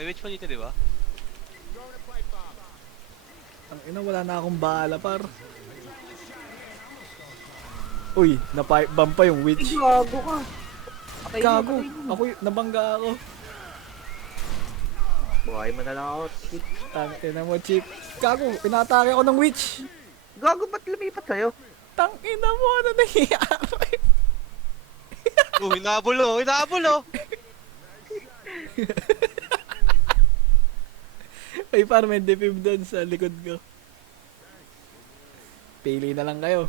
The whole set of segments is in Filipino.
May witch pa dito, di ba? Ang ina, wala na akong bala, par. Uy, na-pipe bomb pa yung witch. Gago ka. Patay mo, Gago, patay mo. ako nabangga ako. Buhay mo na lang ako. Chip. Tangina mo, Chip. Gago, pinatake ako ng witch. Gago, ba't lumipat sa'yo? Tangina mo, ano nangyayari? Hinabol oh, hinabol oh! Ay, par, may defib doon sa likod ko. Pili na lang kayo.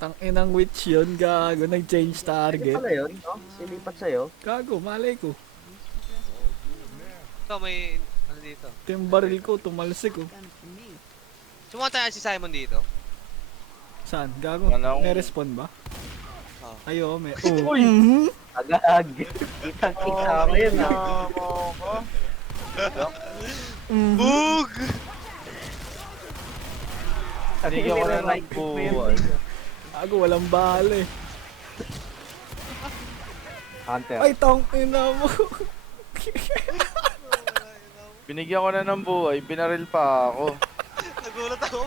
Tanginang witch yun, gago. Nag-change Ano target. pala yun, no? Silipat sa'yo. Gago, malay ko. Ito, may... Ano dito? Ito yung baril ko, tumalsik ko. Sumama tayo si Simon dito. Saan? Gago, Wala akong- may respawn ba? Oh. Ayo, may... Oh. Uy! Agag. Kitang-kita ko yun, ha? Boog! Hindi ako na nagbuhay. Gago, walang bahala eh. Hunter. Ay, tangina mo. Binigyan ko na ng buhay, binaril pa ako. Nagulat ako.